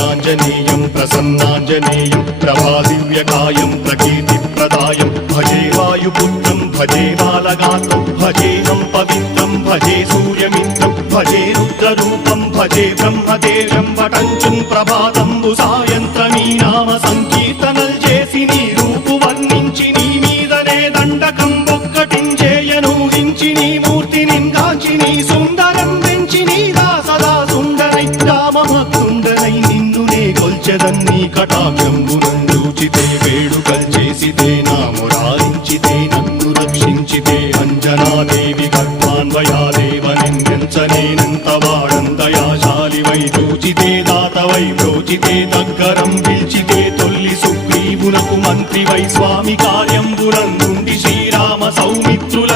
आञ्जनेयं प्रसन्नाञ्जनेयं प्रभादिव्यकायं प्रकीर्तिप्रदायं भजे वायुपुत्रं भजे बालगात्रं भजेऽहं पवित्रं भजे सूर्यमित्रं भजे रुद्ररूपं भजे ब्रह्मदेवं वटञ्चुं प्रभाతంబు సాయంత్రమీ నామ సంకీర్తనల్ చేసి నీ రూపు వర్ణించి నీ మీదనే దండకం ఒక్కటించేయను హించి నీ మూర్తిని గాంచి నీ సుందరం పెంచి నీ దాసదా సుందరై రామభక్తుండనై నిన్నునే కొల్చెదన్నీ కటాక్షంబునందూచితే వేడుకల్ చేసితే నా మురారించితే నన్ను రక్షించితే అంజనాదేవి గర్భాన్వయాదేవనెంచనేనంత వాడంతయాశాలివై చూచితే దాతవై ప్రోచితే దగ్గరం పిలిచితే తొల్లి సుగ్రీవునకు మంత్రివై స్వామి కార్యంబునందుండి శ్రీరామ సౌమిత్రుల